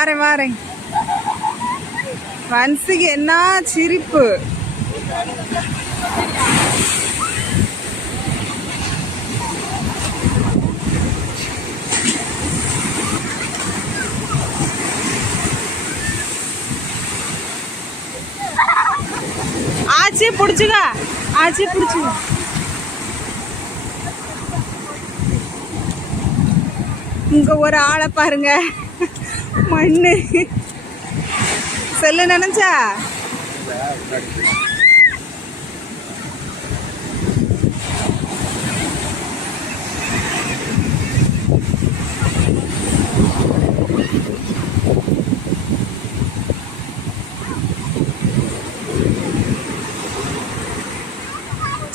வாரேன் வாரேன். வன்சிக்கு என்ன சிரிப்பு. ஆச்சி பிடிச்சுக்க, ஆச்சி பிடிச்சுக்க. இங்க ஒரு ஆளை பாருங்க, மண்ணு செல்ல நினைச்சா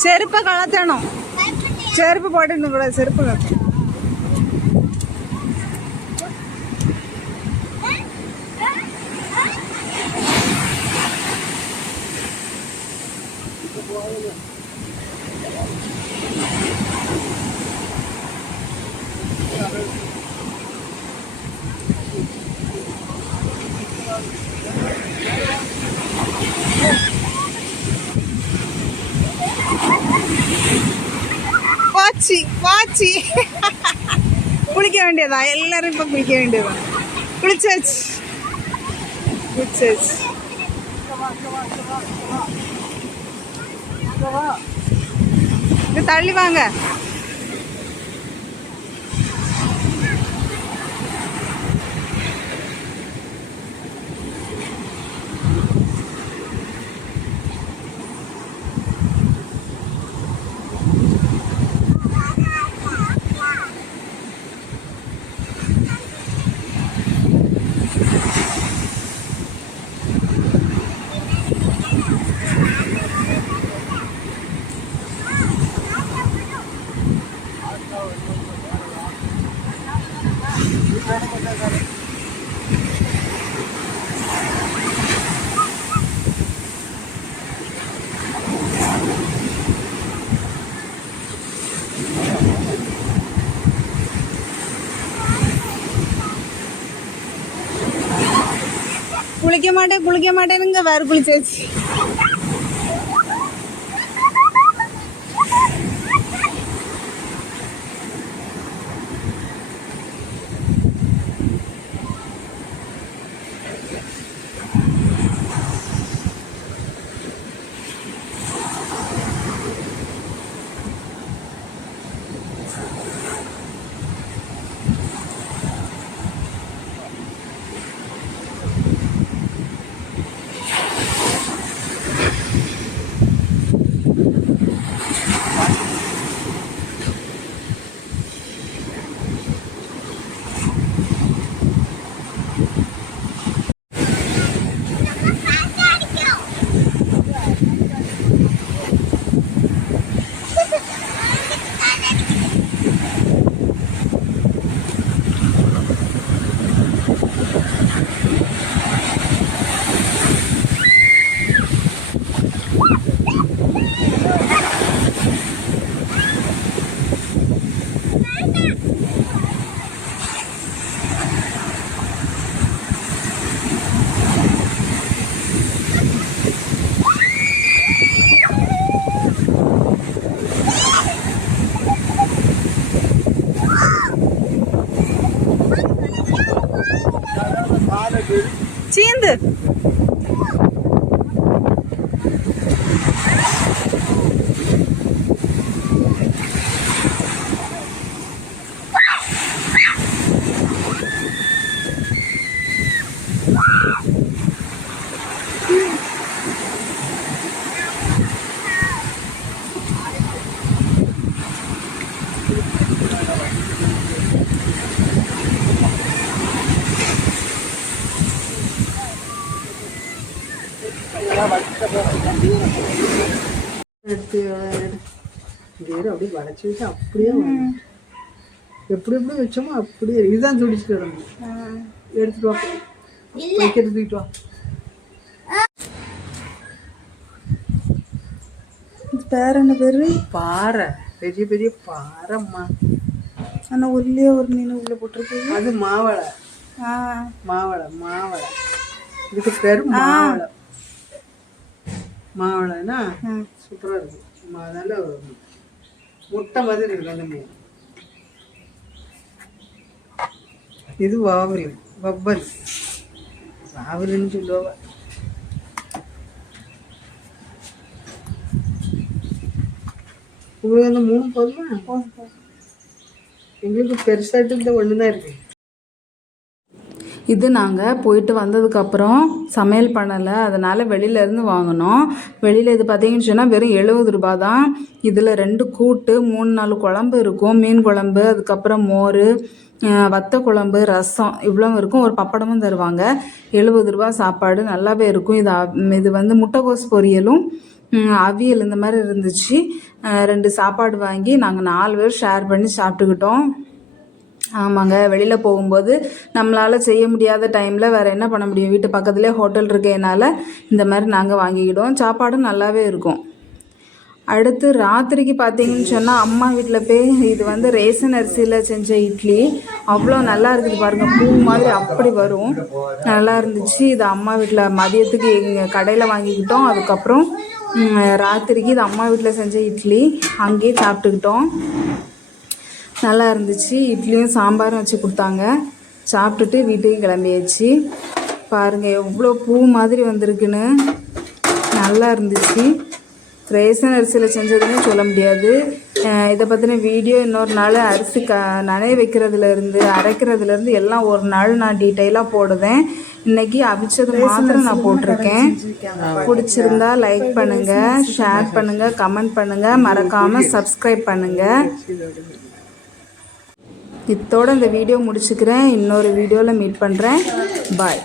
செருப்பை கலத்தணும். செருப்பு போட்டு கூட செருப்பு கலத்தணும். வாச்சி வாச்சி குளிக்க வேண்டியதா? எல்லாரும் இப்ப குளிக்க வேண்டியதான். குளிச்சாச்சு குளிச்சாச்சு. தள்ளி வாங்க. குளிக்க மாட்டேனுங்க, வேறு குளிச்சாச்சு. சீந்து எடுத்து அப்படியே வளைச்சி வச்சு அப்படியே எப்படி எப்படி வச்சோமோ அப்படியே இதுதான் துடிச்சு கிடணும். எடுத்துட்டு வா, வைக்கிறது தூக்கிட்டு வா. பேர் என்ன பேரு? பாறை, பெரிய பெரிய பாறைம்மா. ஆனால் ஒல்லியே ஒரு மீன் உள்ள போட்டிருக்கு. அது மாவளை. ஆ மாவளை மாவளை இதுக்கு பேர் மாவளை. மாவளைன்னா சூப்பராக இருக்கும். அதனால முட்டை மாதிரி இருக்கு அந்த மீன். இது வாவல் வவ்வல் வாவல்னு சொல்லுவாங்க. உங்களுக்கு அந்த 3 போதுமா? எங்களுக்கு பெருசாட்டு இந்த ஒன்று தான் இருக்கு. இது நாங்கள் போயிட்டு வந்ததுக்கப்புறம் சமையல் பண்ணலை, அதனால் வெளியிலேருந்து வாங்கினோம். வெளியில் இது பார்த்தீங்கன்னு சொன்னால் வெறும் 70 ரூபா தான். இதில் 2 கூட்டு 3-4 குழம்பு இருக்கும். மீன் குழம்பு, அதுக்கப்புறம் மோர், வத்த குழம்பு, ரசம் இவ்வளோ இருக்கும். ஒரு பப்படமும் தருவாங்க. 70 ரூபா சாப்பாடு நல்லாவே இருக்கும். இது வந்து முட்டைக்கோஸ் பொரியலும் அவியல் இந்த மாதிரி இருந்துச்சு. 2 சாப்பாடு வாங்கி நாங்கள் 4 பேர் ஷேர் பண்ணி சாப்பிட்டுக்கிட்டோம். ஆமாங்க, வெளியில் போகும்போது நம்மளால் செய்ய முடியாத டைமில் வேறு என்ன பண்ண முடியும்? வீட்டு பக்கத்துலேயே ஹோட்டல் இருக்கனால இந்த மாதிரி நாங்கள் வாங்கிக்கிடுவோம். சாப்பாடும் நல்லாவே இருக்கும். அடுத்து ராத்திரிக்கு பார்த்தீங்கன்னு சொன்னால் அம்மா வீட்டில் போய் இது வந்து ரேசன் அரிசியில் செஞ்ச இட்லி அவ்வளோ நல்லா இருக்குது பாருங்கள். பூ மாதிரி அப்படி வரும், நல்லா இருந்துச்சு. இது அம்மா வீட்டில் மதியத்துக்கு எங்கள் கடையில் வாங்கிக்கிட்டோம். அதுக்கப்புறம் ராத்திரிக்கு இது அம்மா வீட்டில் செஞ்ச இட்லி அங்கேயே சாப்பிட்டுக்கிட்டோம். நல்லா இருந்துச்சு. இட்லியும் சாம்பாரும் வச்சு கொடுத்தாங்க. சாப்பிட்டுட்டு வீட்டுக்கு கிளம்பியாச்சு. பாருங்கள் எவ்வளோ பூ மாதிரி வந்திருக்குன்னு, நல்லா இருந்துச்சு. ரேசன் அரிசியில் செஞ்சதுன்னு சொல்ல முடியாது. இதை பற்றின வீடியோ இன்னொரு நாள் அரிசி நனைய வைக்கிறதுலேருந்து அரைக்கிறதுலேருந்து எல்லாம் ஒரு நாள் நான் டீட்டெயிலாக போடுவேன். இன்றைக்கி அவிச்சது மாத்திரம் நான் போட்டிருக்கேன். பிடிச்சிருந்தா லைக் பண்ணுங்கள், ஷேர் பண்ணுங்கள், கமெண்ட் பண்ணுங்கள், மறக்காமல் சப்ஸ்கிரைப் பண்ணுங்கள். இத்தோடு இந்த வீடியோ முடிச்சுக்கிறேன். இன்னொரு வீடியோவில் மீட் பண்ணுறேன். பாய்.